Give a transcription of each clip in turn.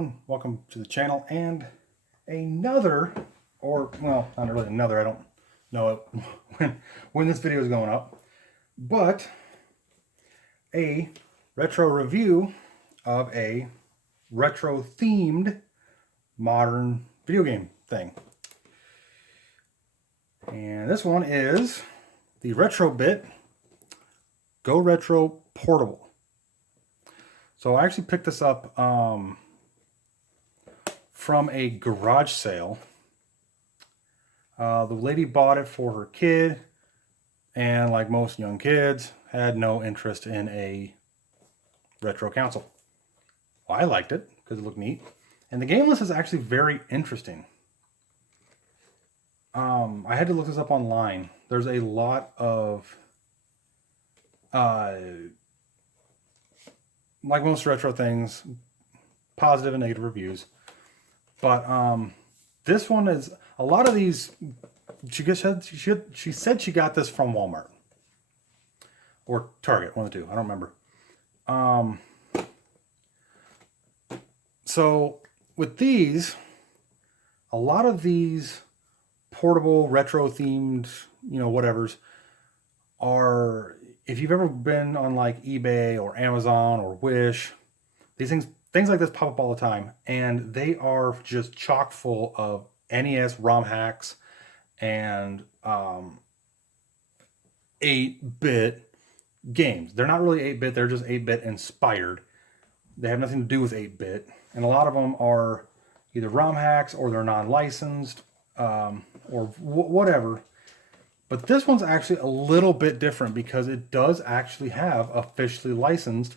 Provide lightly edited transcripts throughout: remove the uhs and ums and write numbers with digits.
everyone, welcome to the channel and another, or well, not really another, I don't know when this video is going up, but a retro review of a retro themed modern video game thing. And this one is the Retrobit Go Retro Portable. So I actually picked this up from a garage sale. The lady bought it for her kid, and like most young kids, had no interest in a retro console. Well, I liked it because it looked neat, and the game list is actually very interesting. I had to look this up online. There's a lot of like most retro things, positive and negative reviews. But this one is, a lot of these, she said she got this from Walmart. Or Target, one of the two, I don't remember. So with these, a lot of these portable, retro themed, whatevers, are, if you've ever been on like eBay or Amazon or Wish, these things like this pop up all the time, and they are just chock full of NES ROM hacks and 8-bit games. They're not really 8-bit, they're just 8-bit inspired. They have nothing to do with 8-bit, and a lot of them are either ROM hacks or they're non-licensed or whatever. But this one's actually a little bit different because it does actually have officially licensed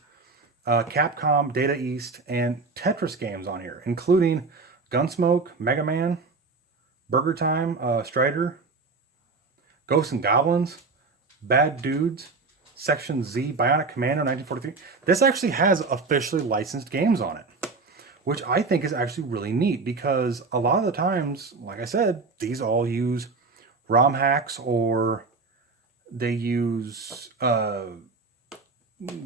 Capcom, Data East, and Tetris games on here, including Gunsmoke, Mega Man, Burger Time, Strider, Ghosts and Goblins, Bad Dudes, Section Z, Bionic Commando 1943. This actually has officially licensed games on it, which I think is actually really neat because a lot of the times, like I said, these all use ROM hacks, or they use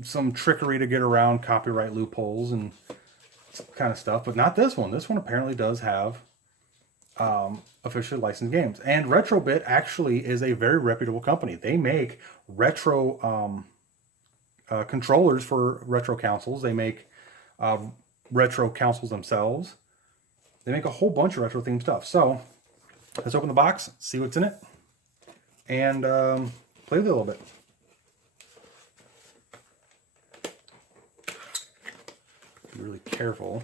some trickery to get around copyright loopholes and kind of stuff, but not this one. This one apparently does have officially licensed games. And Retrobit actually is a very reputable company. They make retro controllers for retro consoles. They make retro consoles themselves. They make a whole bunch of retro themed stuff. So let's open the box, see what's in it, and play with it a little bit. Be really careful.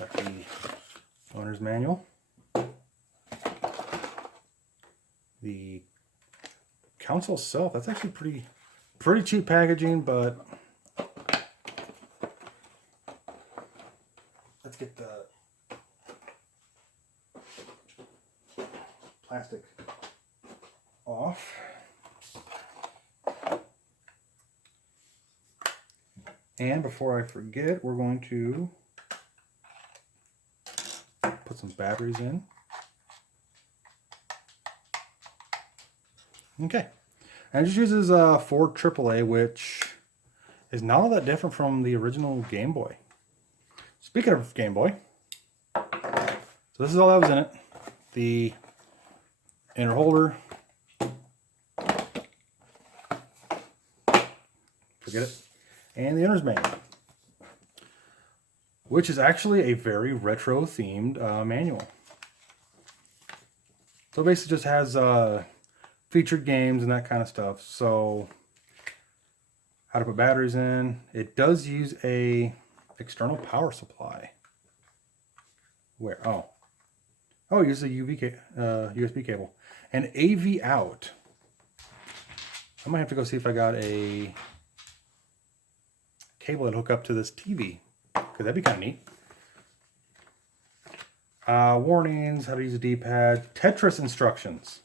Got the owner's manual. The console itself, that's actually pretty cheap packaging, but let's get the plastic off. And before I forget, we're going to put some batteries in. Okay, and it just uses Ford AAA, which is not all that different from the original Game Boy. Speaking of Game Boy, so this is all that was in it. The inner holder, forget it, and the owner's manual, which is actually a very retro themed manual. So it basically just has featured games and that kind of stuff. So how to put batteries in. It does use a external power supply. Where? Oh, it uses a USB cable. And AV out. I might have to go see if I got a cable that hook up to this TV, because that'd be kind of neat. Warnings, how to use a D-pad, Tetris instructions.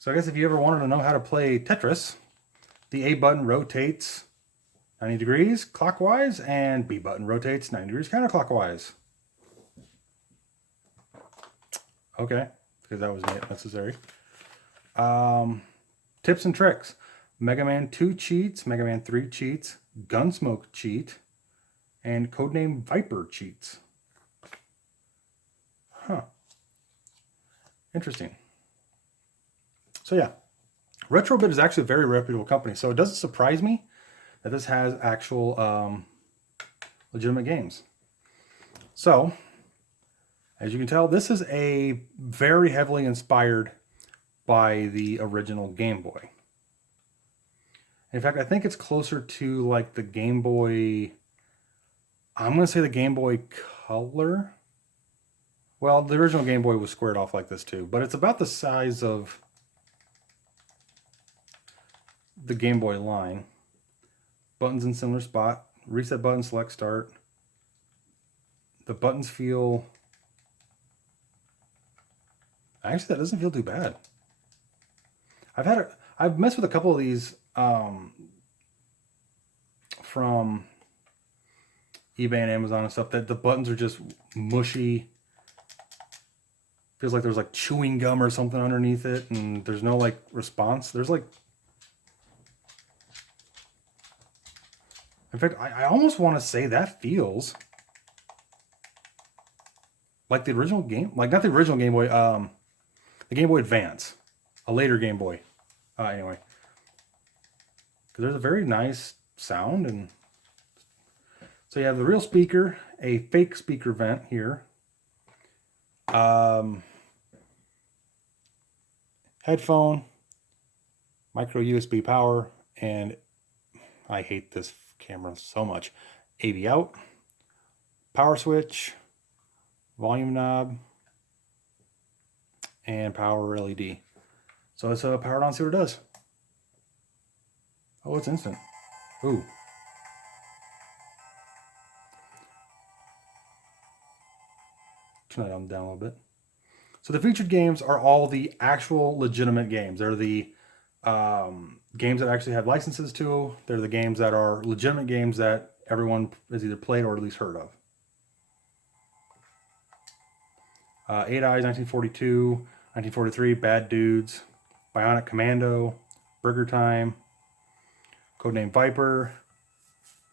So I guess if you ever wanted to know how to play Tetris, the A button rotates 90 degrees clockwise and B button rotates 90 degrees counterclockwise. Okay, because that was necessary. Tips and tricks. Mega Man 2 cheats, Mega Man 3 cheats, Gunsmoke cheat, and Codename Viper cheats. Huh. Interesting. So yeah, Retrobit is actually a very reputable company, so it doesn't surprise me that this has actual legitimate games. So, as you can tell, this is a very heavily inspired by the original Game Boy. In fact, I think it's closer to like the Game Boy. I'm going to say the Game Boy Color. Well, the original Game Boy was squared off like this too, but it's about the size of the Game Boy line. Buttons in similar spot. Reset button, select start. The buttons feel... Actually, that doesn't feel too bad. I've messed with a couple of these from eBay and Amazon and stuff, that the buttons are just mushy. Feels like there's like chewing gum or something underneath it, and there's no like response. There's like... In fact, I almost want to say that feels like the original game, like not the original Game Boy, the Game Boy Advance, a later Game Boy. Anyway, because there's a very nice sound, and so you have the real speaker, a fake speaker vent here, headphone, micro USB power, and I hate this camera so much. AV out, power switch, volume knob, and power LED. So let's power it on, see what it does. Oh, it's instant. Ooh. Turn that down a little bit. So the featured games are all the actual legitimate games. They're the games that actually have licenses to. They're the games that are legitimate games that everyone has either played or at least heard of. 8 Eyes, 1942, 1943, Bad Dudes, Bionic Commando, Burger Time, Codename Viper,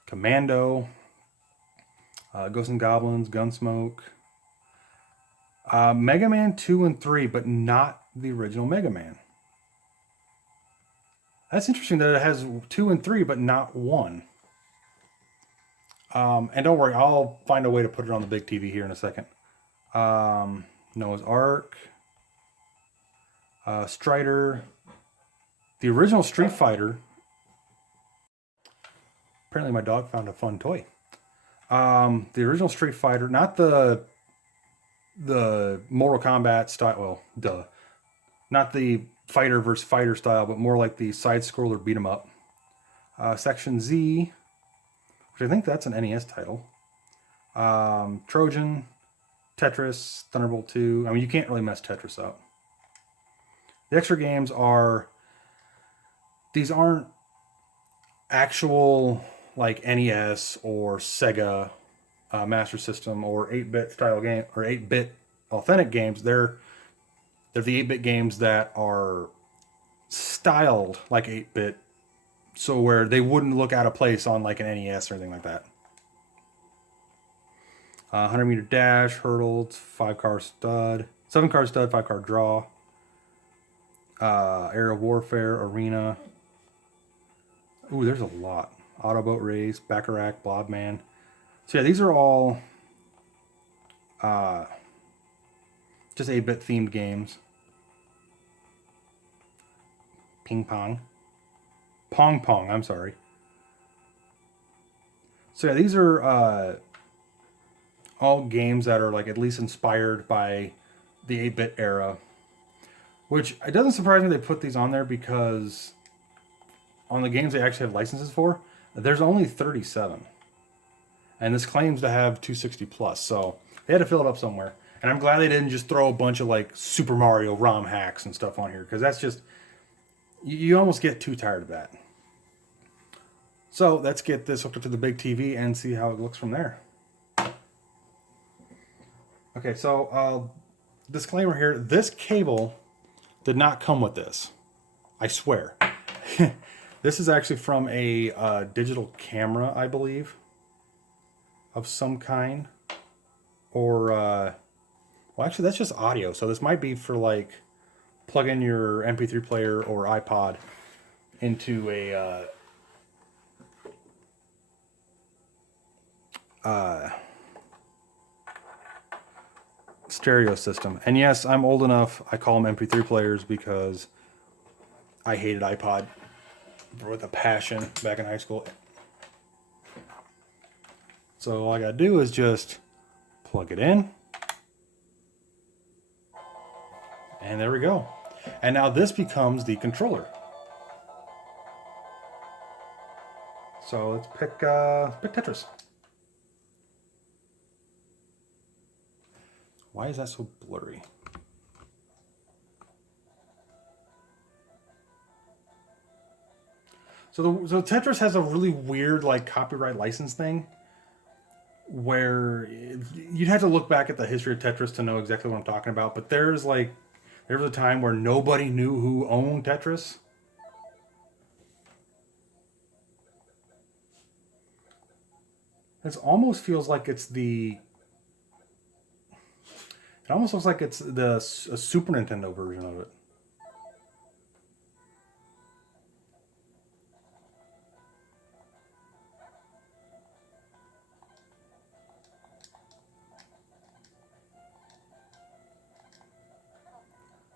Commando, Ghosts and Goblins, Gunsmoke, Mega Man 2 and 3, but not the original Mega Man. That's interesting that it has 2 and 3, but not 1. And don't worry, I'll find a way to put it on the big TV here in a second. Noah's Ark, Strider, the original Street Fighter. Apparently my dog found a fun toy. The original Street Fighter, not the Mortal Kombat style, well, duh. Not the fighter versus fighter style, but more like the side-scroller beat 'em up. Section Z, which I think that's an NES title. Trojan, Tetris, Thunderbolt 2. I mean, you can't really mess Tetris up. The extra games are... These aren't actual, like, NES or Sega Master System or 8-bit style game, or 8-bit authentic games. They're the 8-bit games that are styled like 8-bit, so where they wouldn't look out of place on like an NES or anything like that. 100-meter dash, hurdles, 5-car stud, 7-car stud, 5-car draw, aerial warfare, arena. Ooh, there's a lot. Autoboat race, Bacharach, Blobman. So yeah, these are all just 8-bit themed games. Ping Pong. Pong Pong, I'm sorry. So yeah, these are all games that are like at least inspired by the 8-bit era. Which, it doesn't surprise me they put these on there, because on the games they actually have licenses for, there's only 37. And this claims to have 260 plus, so they had to fill it up somewhere. And I'm glad they didn't just throw a bunch of like Super Mario ROM hacks and stuff on here, because that's just... You almost get too tired of that. So let's get this hooked up to the big TV and see how it looks from there. Okay, so disclaimer here, this cable did not come with this. I swear. This is actually from a digital camera, I believe, of some kind. Or, well, actually, that's just audio. So this might be for, like, plug in your MP3 player or iPod into a stereo system. And yes, I'm old enough. I call them MP3 players because I hated iPod with a passion back in high school. So all I gotta do is just plug it in. And there we go. And now this becomes the controller. So let's pick Tetris. Why is that so blurry? So Tetris has a really weird like copyright license thing where you'd have to look back at the history of Tetris to know exactly what I'm talking about. But there was a time where nobody knew who owned Tetris. It almost feels like it's the... It almost looks like it's a Super Nintendo version of it.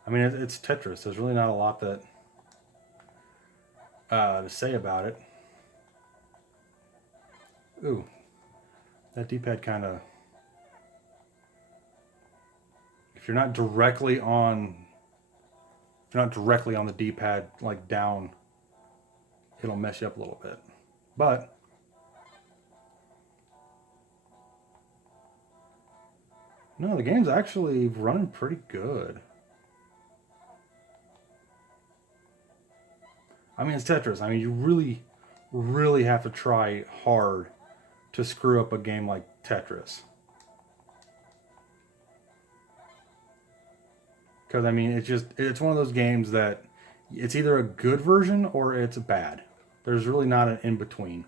I mean, it's Tetris. There's really not a lot that to say about it. Ooh, that D-pad kind of... If you're not directly on the D-pad, like down, it'll mess you up a little bit. But no, the game's actually running pretty good. I mean, it's Tetris. I mean, you really, really have to try hard to screw up a game like Tetris. Because, I mean, it's one of those games that it's either a good version or it's bad. There's really not an in-between.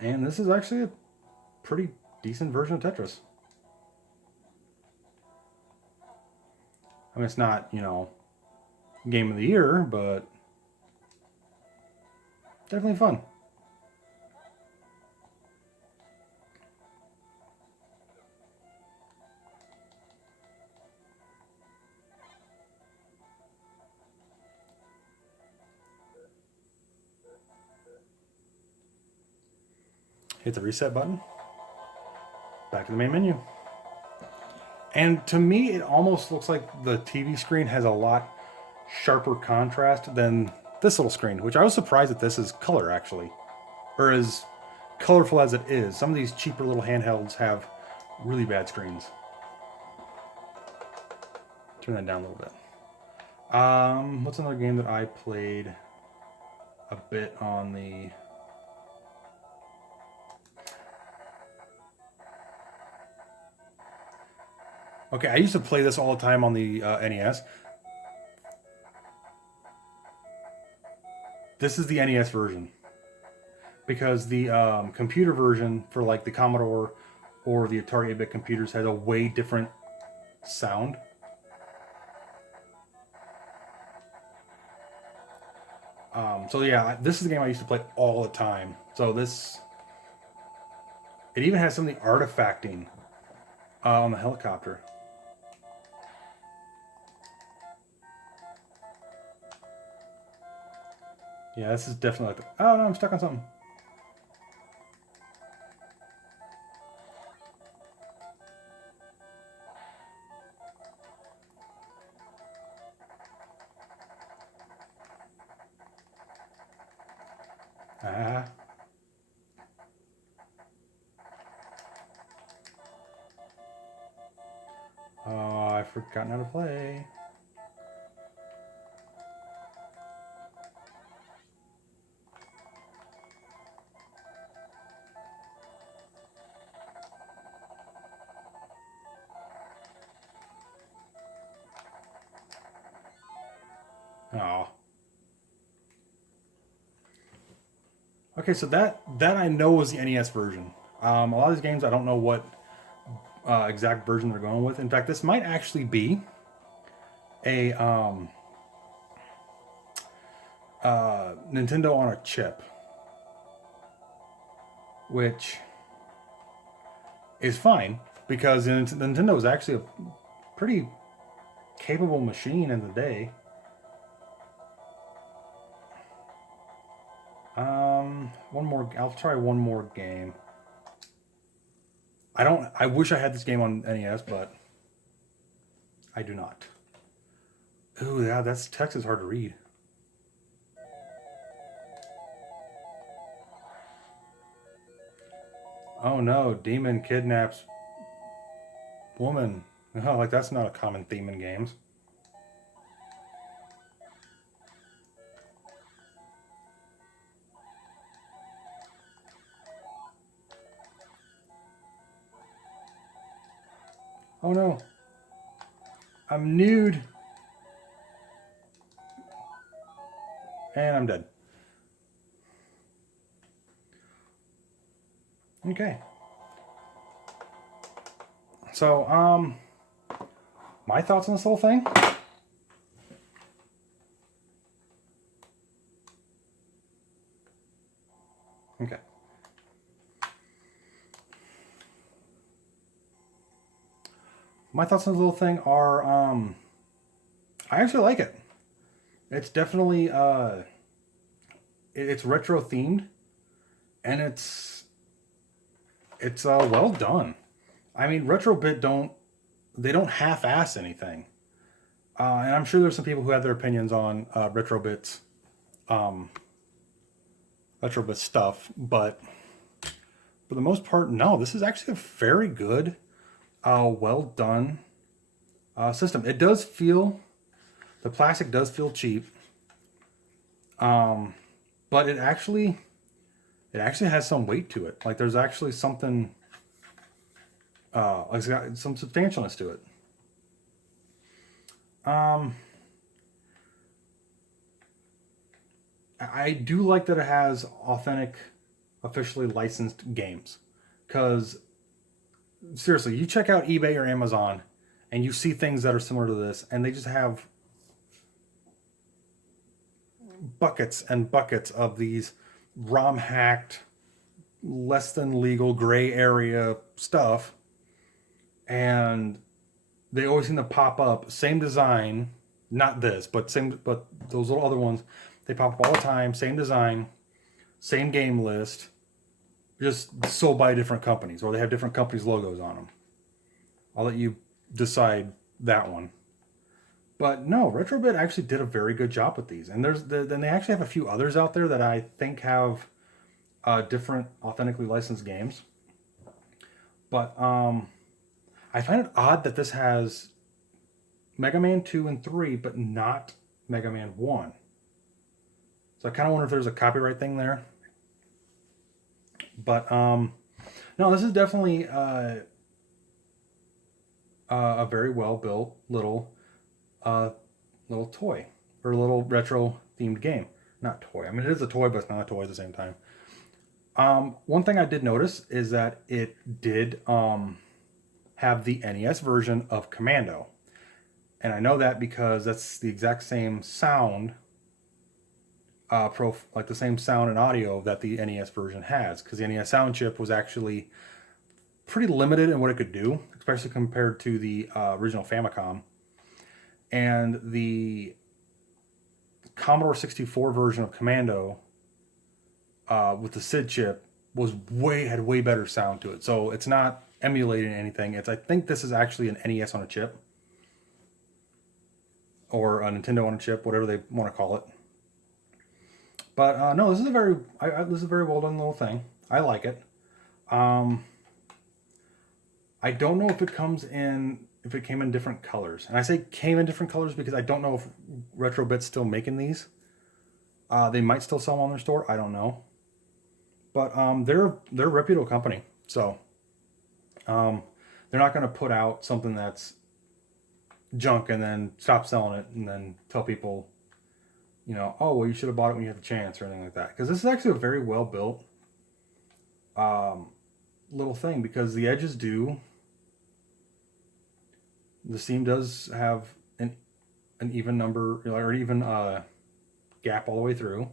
And this is actually a pretty decent version of Tetris. I mean, it's not, game of the year, but definitely fun. Hit the reset button. Back to the main menu. And to me, it almost looks like the TV screen has a lot sharper contrast than this little screen, which I was surprised that this is color, actually. Or as colorful as it is. Some of these cheaper little handhelds have really bad screens. Turn that down a little bit. What's another game that I played a bit on the... Okay, I used to play this all the time on the NES. This is the NES version. Because the computer version for like the Commodore or the Atari 8-bit computers has a way different sound. So yeah, this is the game I used to play all the time. So this... It even has some of the artifacting on the helicopter. Yeah, this is definitely like the... Oh no, I'm stuck on something. Ah. Oh, I've forgotten how to play. Oh. Okay, so that I know was the NES version. A lot of these games I don't know what exact version they're going with. In fact, this might actually be a Nintendo on a chip, which is fine because Nintendo is actually a pretty capable machine in the day. One more. I'll try one more game. I wish I had this game on NES, but I do not. Ooh, yeah, that's text is hard to read. Oh no, demon kidnaps woman. Oh, like that's not a common theme in games. Oh no. I'm nude. And I'm dead. Okay. So, my thoughts on this whole thing? Okay. My thoughts on this little thing are, I actually like it. It's definitely, it's retro themed, and it's well done. I mean, Retrobit they don't half-ass anything, and I'm sure there's some people who have their opinions on Retrobit stuff, but for the most part, no. This is actually a very good, well done system. It does feel the plastic does feel cheap, but it actually has some weight to it. Like there's actually something. It's got some substantialness to it. I do like that it has authentic, officially licensed games. Because, seriously, you check out eBay or Amazon, and you see things that are similar to this, and they just have buckets and buckets of these ROM hacked, less than legal, gray area stuff. And they always seem to pop up. Same design, not this, but those little other ones. They pop up all the time. Same design, same game list, just sold by different companies, or they have different companies' logos on them. I'll let you decide that one. But no, Retrobit actually did a very good job with these, and then they actually have a few others out there that I think have different authentically licensed games. But I find it odd that this has Mega Man 2 and 3, but not Mega Man 1. So I kind of wonder if there's a copyright thing there. But no, this is definitely a very well built little toy, or little retro themed game. Not toy. I mean, it is a toy, but it's not a toy at the same time. One thing I did notice is that it did have the NES version of Commando. And I know that because that's the exact same sound, like the same sound and audio that the NES version has. Because the NES sound chip was actually pretty limited in what it could do, especially compared to the original Famicom. And the Commodore 64 version of Commando with the SID chip had way better sound to it. So it's not emulating anything. I think this is actually an NES on a chip, or a Nintendo on a chip, whatever they want to call it. But no, this is a very well done little thing. I like it. I don't know if it came in different colors, and I say came in different colors because I don't know if Retrobit's still making these. They might still sell them on their store. I don't know, but they're a reputable company, so they're not going to put out something that's junk and then stop selling it and then tell people you know, oh, well, you should have bought it when you had the chance or anything like that. Because this is actually a very well built little thing, because the edges the seam does have an even number, or even gap all the way through.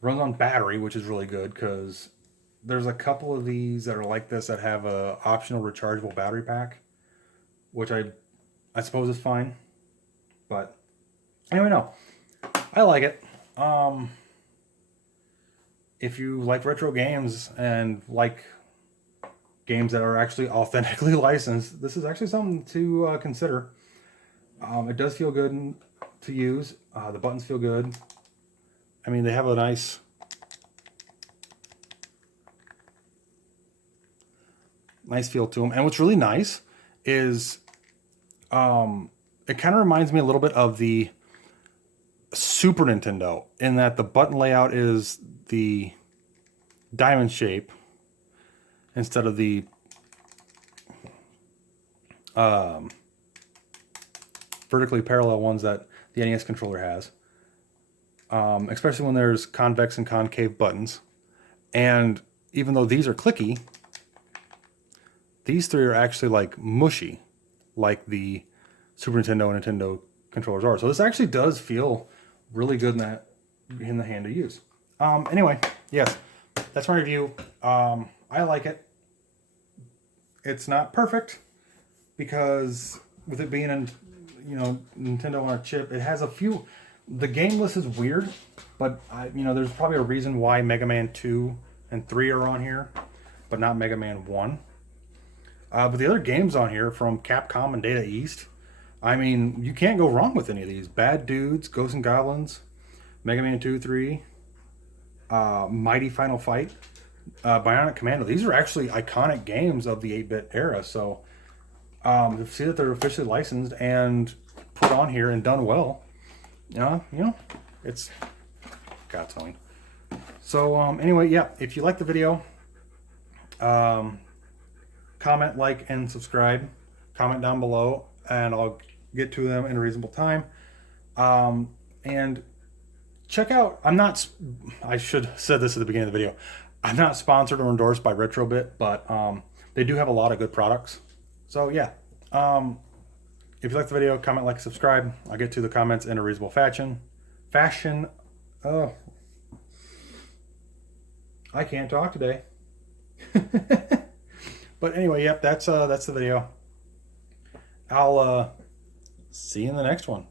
Runs on battery, which is really good, because there's a couple of these that are like this that have a optional rechargeable battery pack, which I suppose is fine. But anyway, no, I like it. If you like retro games and like games that are actually authentically licensed, this is actually something to consider. It does feel good to use. The buttons feel good. I mean, they have a nice feel to them. And what's really nice is it kind of reminds me a little bit of the Super Nintendo, in that the button layout is the diamond shape instead of the vertically parallel ones that the NES controller has. Especially when there's convex and concave buttons. And even though these are clicky, these three are actually like mushy, like the Super Nintendo and Nintendo controllers are. So this actually does feel really good in the hand to use. Anyway, yes, that's my review. I like it. It's not perfect, because with it being Nintendo on a chip, it has a few. The game list is weird, but there's probably a reason why Mega Man 2 and 3 are on here, but not Mega Man 1. But the other games on here from Capcom and Data East, I mean, you can't go wrong with any of these. Bad Dudes, Ghosts and Goblins, Mega Man 2, 3, Mighty Final Fight, Bionic Commando. These are actually iconic games of the 8-bit era. So to see that they're officially licensed and put on here and done well, it's God's willing. So anyway, yeah, if you like the video, comment, like, and subscribe. Comment down below, and I'll get to them in a reasonable time. And check out, I should have said this at the beginning of the video, I'm not sponsored or endorsed by Retrobit, but they do have a lot of good products. So yeah, if you like the video, comment, like, subscribe. I'll get to the comments in a reasonable fashion. Oh, I can't talk today. But anyway, yep, that's the video. I'll see you in the next one.